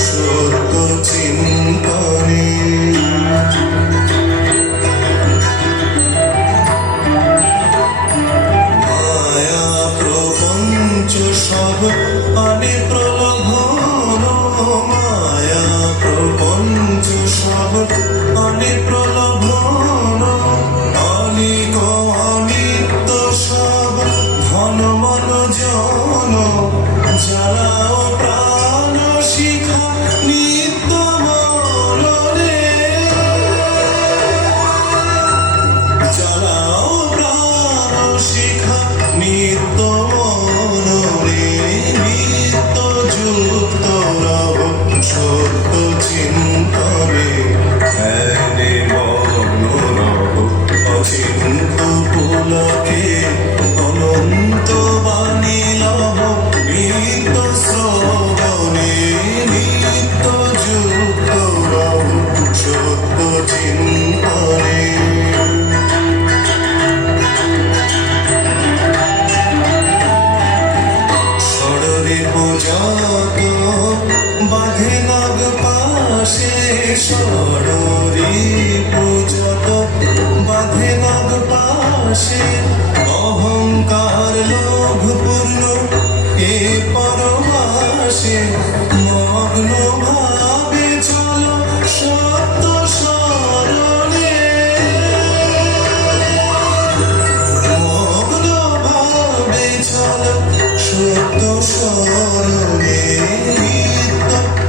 সত্য চিন্তনে মায়া প্রপঞ্চ সব আনে প্রলোভন মায়া প্রপঞ্চ সব আনে প্রলোভন অনিক অনিত্য সব ধন মন জন জ্বালাও বাঁধে নাগ পাশে ষড়রে পূজাত বাঁধে নাগ পাশে অহংকার লোভ পূর্ণ এ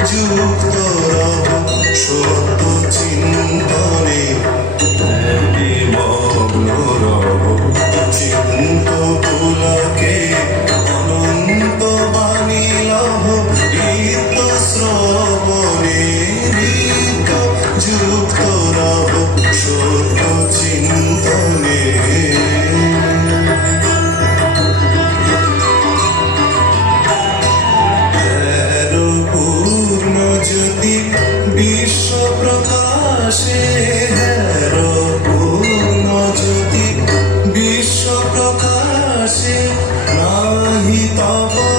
যুক্ত রব সত্য চিন্তনে মগ্ন রব চিন্ত পুলকে অনন্ত বাণী লভ নিত্য শ্রবণে নিত্য যুক্ত রব সত্য চিন্তনে Então vou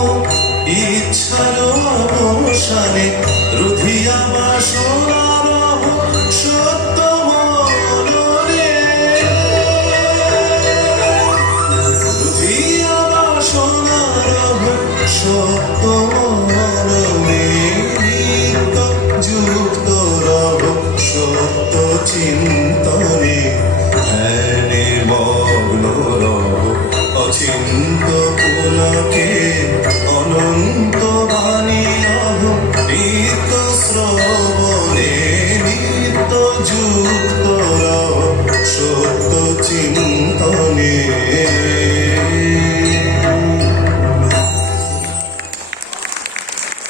ইচ্ছার অবসানে রুধিয়া বাসনার সত্য মনরে রুধিয়া বাসনার সত্য মনরে যুক্ত রব, সত্য চিন্তনে। ধ্যানে মগ্ন রব, অচিন্ত পুলকে